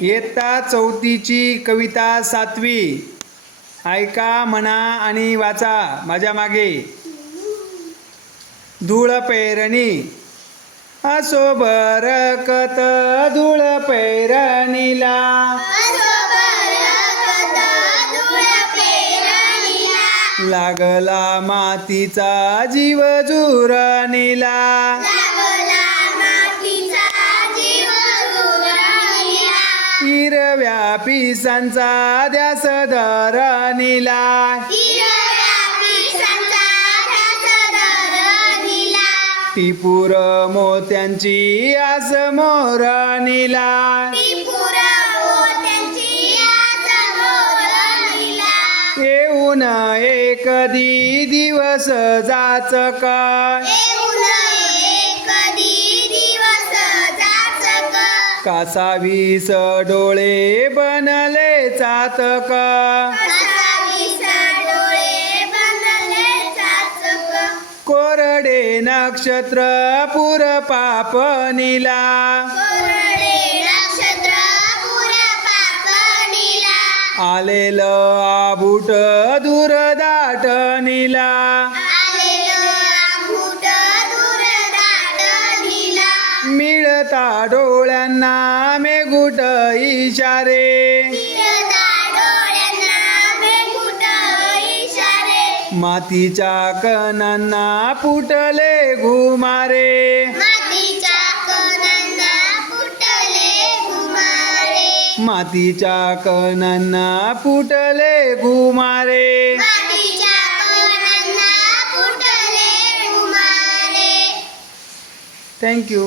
इयत्ता चौथीची कविता 7वी. ऐका, म्हणा आणि वाचा माझ्या मागे. धूळ पेरणी असो बरकत धूळ पेरणीला, लागला मातीचा जीव जुरणीला, हिरव्या पिसांचा ध्यास धरणीला, टिपूर मोत्यांची आस मोरणीला, येऊन एकदी दिवस जाचक, कासावीस डोळे बनले चातक, कोरडे नक्षत्र पुर पापणीला, आलेलं आबूट दूर दाटणीला, मिळता डोळ्यांना मेघूट इशारे, मातीच्या कणांना फुटले घुमारे, मातीच्या कणांना फुटले घुमारे. थँक्यू.